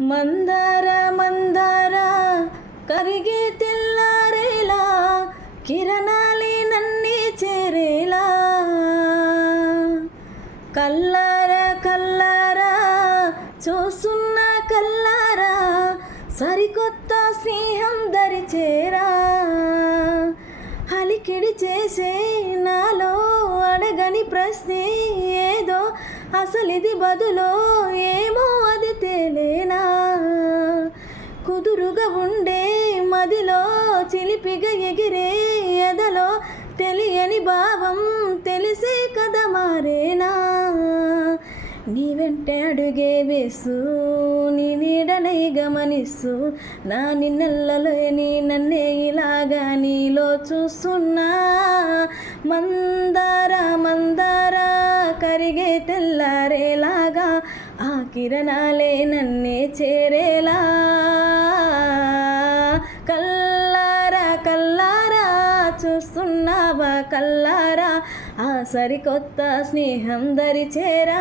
మందార మందార కరిగే తెల్లారేలా కిరణాలే నన్నే చేరేలా కల్లారా కల్లారా చూస్తున్న కల్లారా సరికొత్త స్నేహం దరిచేరా అలికిడి చేసే నాలో అడగని ప్రశ్నే ఏదో అసలిది బదులో ఏమో అది తేలేనా కుదురుగా ఉండే మదిలో చిలిపిగా ఎగిరే ఎదలో తెలియని భావం తెలిసే కదా మారేనా నీ వెంటే అడుగే వేసు నీ నీడనై గమనిస్తూ నా నిన్నెల్లలో నీ నన్నే ఇలాగా నీలో చూస్తున్నా మందార మందార కరిగే తెల్లారేలాగా ఆ కిరణాలే నన్నే చేరేలా కల్లారా కల్లారా చూస్తున్నావా కల్లారా ఆ సరికొత్త స్నేహం దరిచేరా